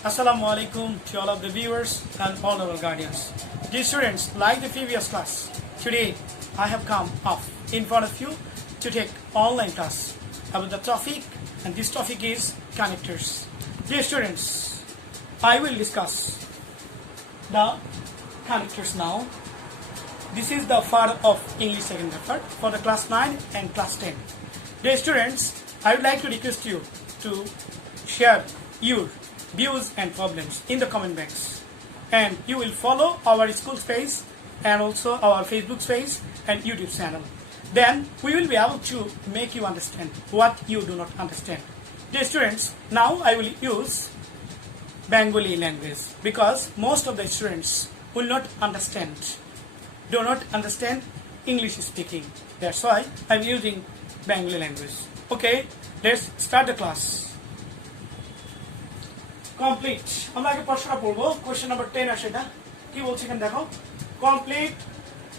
Assalamu alaikum to all of the viewers and all our guardians. Dear students, like the previous class, today I have come up in front of you to take online class about the topic, and this topic is connectors. Dear students, I will discuss the connectors now. This is the part of English second effort for the class 9 and class 10. Dear students, I would like to request you to share your views and problems in the comment box, and you will follow our school page and also our Facebook page and YouTube channel. Then we will be able to make you understand what you do not understand. Dear students, now I will use Bengali language because most of the students will not understand, do not understand English speaking. That's why I'm using Bengali language. Okay, let's start the class. Complete আমরা আগে প্রশ্নটা পড়বো question number 10 আসে এটা কি বলছে এখানে দেখো কমপ্লিট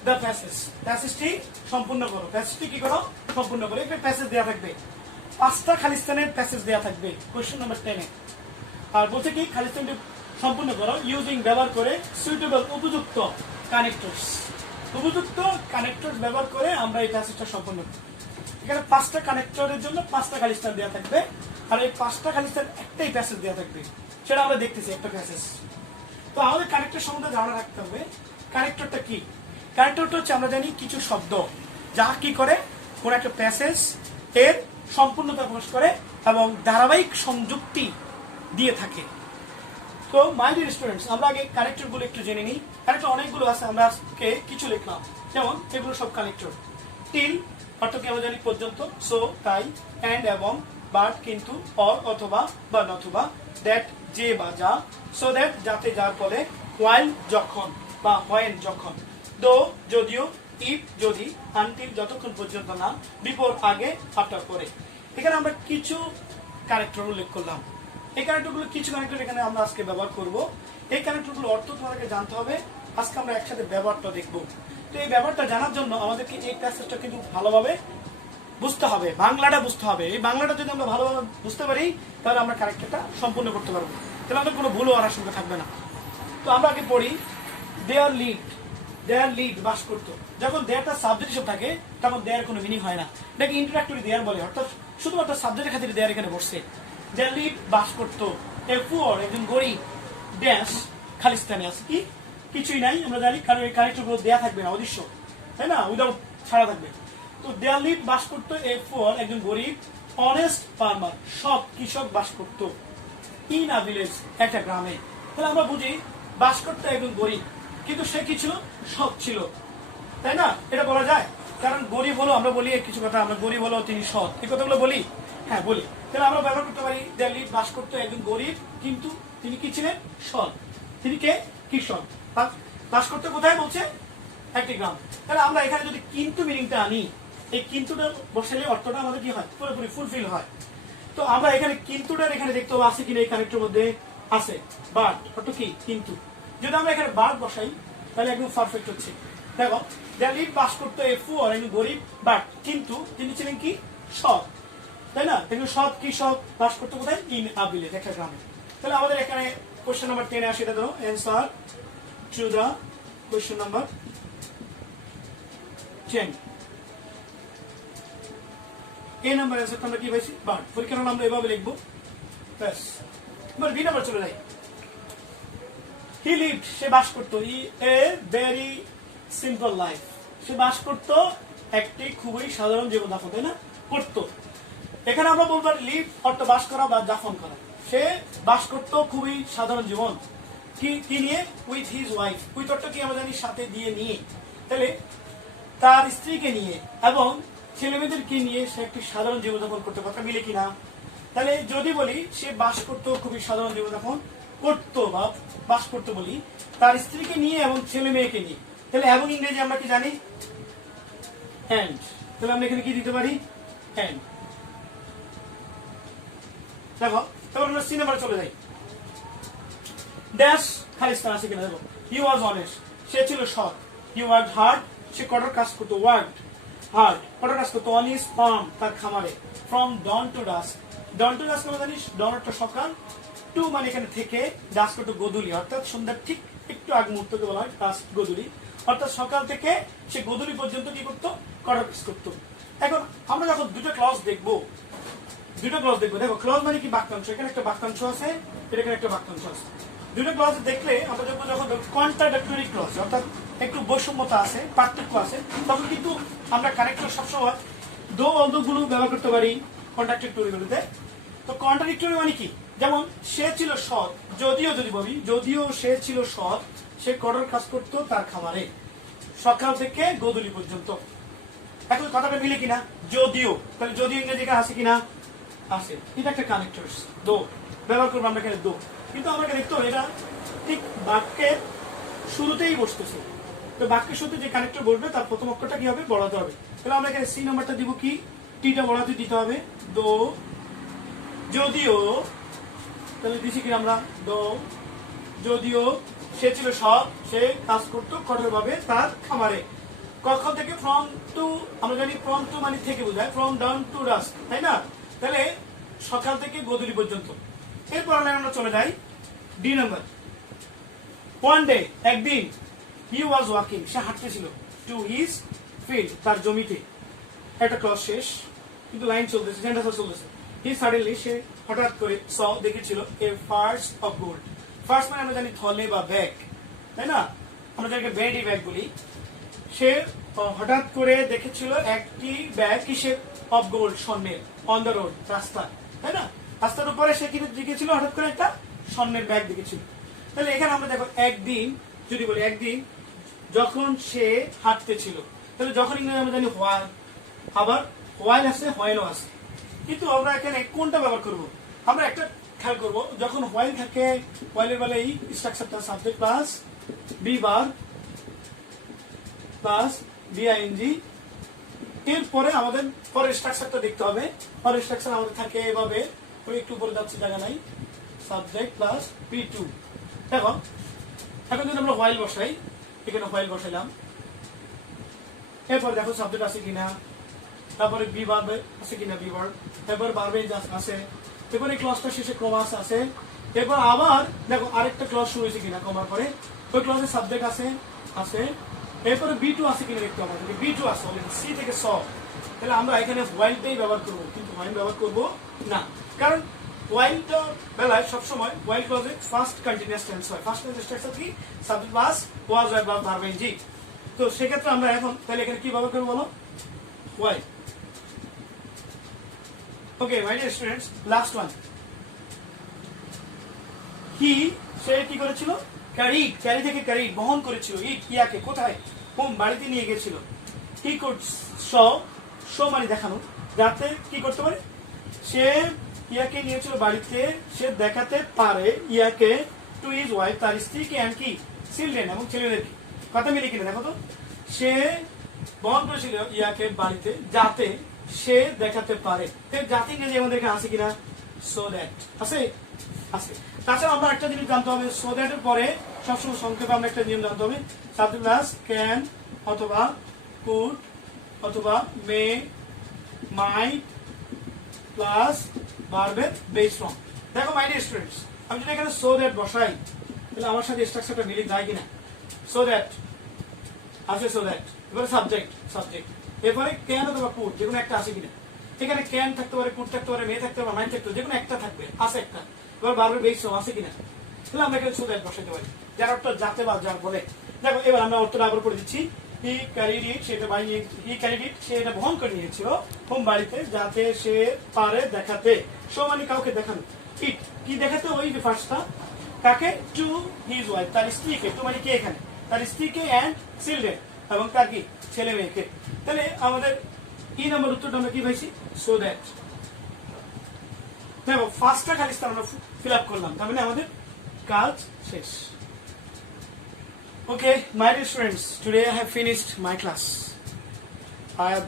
দ্য প্যাসেজ প্যাসেজটি সম্পূর্ণ করো প্যাসেজটি কি করো সম্পূর্ণ করো একটা প্যাসেজ দেয়া থাকবে পাঁচটা খালিস্তানের প্যাসেজ দেয়া থাকবে কোশ্চেন নাম্বার 10 এ আর বলছে কি খালিস্তানটি সম্পূর্ণ করো ইউজিং ব্যবহার করে সুইটেবল উপযুক্ত কানেক্টরস ব্যবহার করে আমরা এই প্যাসেজটা সম্পূর্ণ করব এখানে পাঁচটা কানেক্টরের জন্য পাঁচটা খালিস্তান দেয়া থাকবে আর এই পাঁচটা খালিস্তান একটাই প্যাসেজ দেয়া থাকবে সেটা আমরা দেখতেছি একটা প্যাসেজ তো আমাদের কানেক্টর সম্বন্ধে ধারণা রাখতে হবে কানেক্টরটা কি কানেক্টরটা হচ্ছে আমরা জানি কিছু শব্দ যা কি করে কোন একটা প্যাসেজ এর সম্পূর্ণতা প্রকাশ করে এবং ধারাবাহিক সংযুক্তি দিয়ে থাকে তো মাই ডিয়ার স্টুডেন্টস আমরা আগে কানেক্টরগুলো একটু জেনে নিই কানেক্টর অনেকগুলো আছে আমরা আজকে কিছু লিখলাম যেমন এগুলো সব কানেক্টর টিল অর্থ কি আমরা জানি পর্যন্ত সো তাই এন্ড এবং বাট কিন্তু অর অথবা বা নতুবা দ্যাট যে বা যা সো দ্যাট যাতে যার ফলে হোয়াইল যখন বা হোয়েন যখন দো যদিও ইফ যদি আনটিল যতক্ষণ পর্যন্ত না বিফোর আগে আফটার পরে এখানে আমরা কিছু ক্যারেক্টার উল্লেখ করলাম এই ক্যারেক্টারগুলো কিছু ক্যারেক্টার এখানে আমরা আজকে ব্যবহার করব এই ক্যারেক্টারগুলো অর্থ তোমাদেরকে জানতে হবে আজকে আমরা একসাথে ব্যবহারটা দেখব তো এই ব্যবহারটা জানার জন্য আমাদেরকে এই প্যাসেজটা কিন্তু ভালোভাবে বুঝতে হবে বাংলাটা বুঝতে হবে এই বাংলাটা যদি আমরা ভালোভাবে বুঝতে পারি তাহলে আমরা ক্যারেক্টারটা সম্পূর্ণ করতে পারবো তাহলে আমাদের কোনো ভুল হওয়ার আশঙ্কা থাকবে না তো আমরা আগে পড়ি দেয়ার লিড বাস করতো যখন দেয়ারটা সাবজেক্ট হিসেবে থাকে তখন দেয়ার কোনো মিনিং হয় না এটাকে ইন্টারাক্টিভ দেয়ার বলে অর্থাৎ শুধুমাত্র সাবজেক্টের খাতিরে দেয়ার এখানে বসছে দেয়ার লিড বাস করতো এ পুয়ার একজন গরিব ড্যাশ খালিস্তানে আছে কি কিছুই নাই আমরা জানি কারণ এই ক্যারেক্টারগুলো দেয়া থাকবে না অদৃশ্য তাই না উইদাউট ছাড়া থাকবে তো দেয়ার লিড বাস করতো এ পুয়ার একজন গরিব অনেস্ট ফার্মার সৎ কৃষক বাস করতো ইন আ ভিলেজ একটা গ্রামে তাহলে আমরা বুঝি বাস করতো একজন গরিব কিন্তু সে কি ছিল সৎ ছিল তাই না এটা বলা যায় কারণ গরিব হলো আমরা বলি কিছু কথা আমরা গরিব হলো তিনি সৎ এই কথাগুলো বলি হ্যাঁ বলি তাহলে আমরা ব্যবহার করতে পারি দেয়ার লিড বাস করতো একজন গরিব কিন্তু তিনি কি ছিলেন সৎ তিনি কে কৃষক বাস করতে কোথায় বলছে একটি গ্রাম তাহলে আমরা এখানে যদি কিন্তু মিনিংটা আনি এই কিন্তুটা বসালে অর্থটা আমাদের কি হয় পুরোপুরি ফুলফিল হয় তো আমরা এখানে কিন্তুটার এখানে দেখতে হবে আছে কিনা এই কানেক্টর মধ্যে আছে বাট অর্থ কি কিন্তু যদি আমরা এখানে বাট বসাই তাহলে একদম পারফেক্ট হচ্ছে দেখো দেয়ার লিড বাস করতো এ পুয়ার একজন গরিব বাট কিন্তু তিনি ছিলেন কি সৎ তাই না একজন সৎ কৃষক বাস করতো কোথায় ইন আ ভিলেজ একটা গ্রামে তাহলে আমাদের এখানে কোশ্চেন নাম্বার 10 আসে এটা ধরো answer to the question number 10 এই নাম্বার অ্যান্সারটা আমরা কি পাইছি বাট পরীক্ষার হল আমরা এভাবে লিখবো ব্যাস এবার বি নাম্বার চলে যাই হি লিভড সে বাস করতো এ ভেরি সিম্পল লাইফ সে বাস করতো একটি খুবই সাধারণ জীবনযাপন তাই না করতো এখানে আমরা বলবো লিভ অর্থ বাস করা বা যাপন করা সে বাস করতো খুবই সাধারণ জীবন কি নিয়ে উইথ হিজ ওয়াইফ উইথ অর্থ কি আমরা জানি সাথে দিয়ে নিয়ে তাহলে তার স্ত্রীকে নিয়ে এবং ছেলে মেয়েদেরকে নিয়ে সে একটি সাধারণ জীবনযাপন করতে কথা মিলে কিনা তাহলে যদি বলি সে বাস করতো খুবই সাধারণ জীবনযাপন করতো বা বাস করতো বলি তার স্ত্রীকে নিয়ে এবং ছেলে মেয়েকে নিয়ে তাহলে এবং ইংরেজি আমরা কি জানি এন্ড তাহলে আমরা এখানে কি দিতে পারি এন্ড দেখো তারপর আমরা সি নাম্বারে চলে যাই ড্যাশ খালিস্তান আছে কিনা দেখো হি ওয়াজ অনেস্ট সে ছিল সৎ হি ওয়ার্কড হার্ড সে কঠোর কাজ করতো ওয়ার্কড হার্ড কঠোর কাজ করতো অন হিজ ফার্ম তার খামারে ফ্রম ডন টু ডাস্ক আমরা জানিস ডন অর্থ সকাল টু মানে এখানে থেকে ডাস্ক টু গোধূলি, অর্থাৎ সন্ধ্যার ঠিক একটু আগ মুহূর্তকে বলা হয় ডাস্ক গোধূলি, অর্থাৎ সকাল থেকে সে গোধূলি পর্যন্ত কি করতো, কটার কাজ করতো। এখন আমরা যখন দুটো ক্লজ দেখবো, দেখো ক্লজ মানে কি বাক্যাংশ, এখানে একটা বাক্যাংশ আছে, এখানে একটা বাক্যাংশ আছে। দুটো ক্লজ দেখলে আমরা যখন কন্ট্রাডিক্টরি ক্লজ, অর্থাৎ একটু বৈষম্যতা আছে, পার্থক্য আছে, তখন কিন্তু আমরা কানেক্টর সবসময় দো অলদো গুলো ব্যবহার করতে পারি কন্ট্রাডিক্টরি গুলোতে। তো কন্ট্রাডিক্টরি মানে কি, যেমন সে ছিল সৎ, যদিও সে ছিল সৎ, সে কঠোর কাজ করতো তার খামারে সকাল থেকে গোধূলি পর্যন্ত। এখন কথাটা মিলে কিনা, যদিও, তাহলে যদিও ইংরেজি আছে কিনা, আছে, এটা একটা কানেক্টর, দো ব্যবহার করবো আমরা এখানে দো। কিন্তু আমাকে দেখতে হবে এটা ঠিক বাক্যের শুরুতেই বসতেছে, তো বাক্যের শুরুতে যে কানেক্টর বসবে তার প্রথম অক্ষরটা কি হবে, বড়াতে হবে। তাহলে আমরা এখানে সি নাম্বারটা দিব কি, টিটা বড়াতে দিতে হবে, দো, যদিও, তাহলে দিছি কিনা আমরা দো, যদিও সে ছিল সৎ, সে কাজ করতো কঠোরভাবে তার খামারে। কখন থেকে, ফ্রম টু, আমরা জানি ফ্রম টু মানে থেকে বোঝায়, ফ্রম ডাউন টু ডাস্ক, তাই না? তাহলে সকাল থেকে গোধূলি পর্যন্ত। এরপর আমরা চলে যাই ডি নাম্বার। ওয়ান ডে, একদিন, হি ওয়াজ ওয়াকিং, সে হাঁটতেছিল, টু হিজ ফিল্ড, তার জমিতে। একটা ক্লজ শেষ, কিন্তু লাইন চলতেছে, সেন্টেন্স চলতেছে। হি সাডেনলি, সে হঠাৎ করে স দেখেছিল এ ফার্স অফ গোল্ড। ফার্স্ট মানে আমরা জানি থলে বা ব্যাগ, তাই না? আমরা যাকে ব্যাডি ব্যাগ বলি। সে হঠাৎ করে দেখেছিল একটি ব্যাগ, কিসের, অফ গোল্ড, স্বর্ণের, অন দ্য রোড, রাস্তা, তাই না? রাস্তার উপরে সে কিন্তু দেখেছিল হঠাৎ করে একটা স্বর্ণের ব্যাগ দেখেছিল। তাহলে এখানে আমরা দেখো একদিন, যদি বলি একদিন যখন সে হাঁটতে ছিল, তাহলে যখন ইংরেজি আমরা জানি হোয়াইল, আবার হোয়াইল আছে, হোয়াইলও আছে। কিন্তু আমরা এখানে কোনটা ব্যবহার করব, আমরা একটা খেয়াল করব, যখন হোয়াইল থাকে, হোয়াইলের বেলা এই স্ট্রাকচারটা subject plus be bar plus B I N G. এরপরে আমাদের পরের স্ট্রাকচারটা দেখতে হবে। পরের স্ট্রাকচার আমাদের থাকে এভাবে, একটু উপরে যাচ্ছে, জায়গা নাই, সাবজেক্ট প্লাস P2। দেখো এখন যদি আমরা হোয়াইল বসাই, এখানে হোয়াইল বসাইলাম, এরপর দেখো সাবজেক্ট আছে কিনা, তারপরে বি ভার্ব আছে কিনা, বি ভার্ব, এরপর ভার্বে আছে, এরপরে ক্লজটা শেষে ক্রমাস আছে, এরপর আবার দেখো আরেকটা ক্লজ শুরু হয়েছে কিনা কমার পরে, ওই ক্লজে সাবজেক্ট আছে, এরপরে B2 আছে কিনা দেখতে হবে, B2 আছে অলরেডি, সি থেকে স। তাহলে আমরা এখানে হোয়াইলটাই ব্যবহার করবো, কিন্তু হোয়াইল ব্যবহার করবো না, কারণ হোয়াইলটা বেলায় সবসময় হোয়াইল ক্লজে ফার্স্ট কন্টিনিউয়াস টেন্স হয়। ফার্স্ট কন্টিনিউয়াস টেন্স কি, সাবজেক্ট প্লাস ওয়াজ হয় বা ভার্ব ইনজি। তো সেক্ষেত্রে আমরা এখন তাহলে এখানে কি ব্যবহার করবো বলো, while. Okay my dear students, last one. He, সে কি করেছিল, ক্যারি থেকে ক্যারি, বহন করেছিল, ইট, ইয়াকে, কোথায়, হোম, বাড়িতে নিয়ে গেছিল। কি শো মানে দেখানো, যাতে কি করতে পারে, সে ইয়াকে নিয়েছিল বাড়িতে, সে দেখাতে পারে ইয়াকে, টু হিজ ওয়াইফ, তার স্ত্রীকে, এন্ড কি, চিলড্রেন, এবং ছেলেদেরকে। কথা মিলে কিনা দেখো তো, সে বহন করেছিল ইয়াকে বাড়িতে, যাতে সে দেখাতে পারে। যাতে ইংরেজি আমাদের এখানে আছে কিনা, সো দ্যাট আছে। তাছাড়া আমরা একটা জিনিস জানতে হবে, সো দ্যাট এর পরে সবসময় সংক্ষেপে আমরা একটা নিয়ম জানতে হবে, সাবজেক্ট প্লাস ক্যান অথবা কুড অথবা মে, মাইট প্লাস ভার্বের বেস ফর্ম। দেখো মাই ডিয়ার স্টুডেন্টস, আমি যদি এখানে সো দ্যাট বসাই, তাহলে আমার সাথে স্ট্রাকচারটা মিলে যায় কিনা, সো দ্যাট আছে, সো দ্যাট, এবারে সাবজেক্ট, এরপরে ক্যান অথবা কুড, যেকোনো একটা আছে কিনা। এখানে ক্যান থাকতে পারে, কুড থাকতে পারে, মে থাকতে পারে, মাইট থাকতে পারে, যেকোনো একটা থাকবে, আছে একটা। এবার ভার্বের বেস ফর্ম আছে কিনা, তাহলে আমরা এখানে সো দ্যাট বসাইতে পারি, যার অর্থ যাতে বা যার বলে। দেখো এবার আমরা অর্থটা আবার করে দিচ্ছি, হি ক্যারিড ইট, সেটা বাড়ি নিয়ে, হি ক্যারিড ইট, সে এটা বহন করে নিয়েছিল হোম, বাড়িতে, যাতে সে পারে দেখাতে। শো মানে কাউকে দেখানো, ইট কি দেখাতে, ওই যে ফার্স্টটা, কাকে, টু হিজ ওয়াইফ, তার স্ত্রীকে, টু মানে কে এখানে, তার স্ত্রীকে, এন্ড চিলড্রেন, এবং তার কি, ছেলে মেয়েকে। তাহলে আমাদের ই নাম্বার উত্তরটা আমরা কি পাইছি, সো দ্যাট। দেখো ফার্স্টটা খালি আমরা ফিল আপ করলাম, তার মানে আমাদের কাজ শেষ। Okay, my dear students, today I have finished my class. I have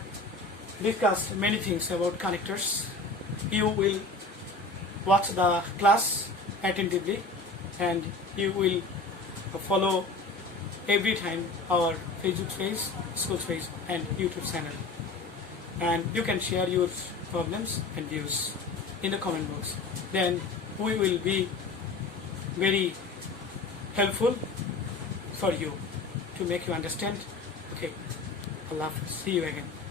discussed many things about connectors. You will watch the class attentively and you will follow every time our Facebook page, school page and YouTube channel. And you can share your problems and views in the comment box. Then we will be very helpful for you to make you understand. Okay, Allah, see you again.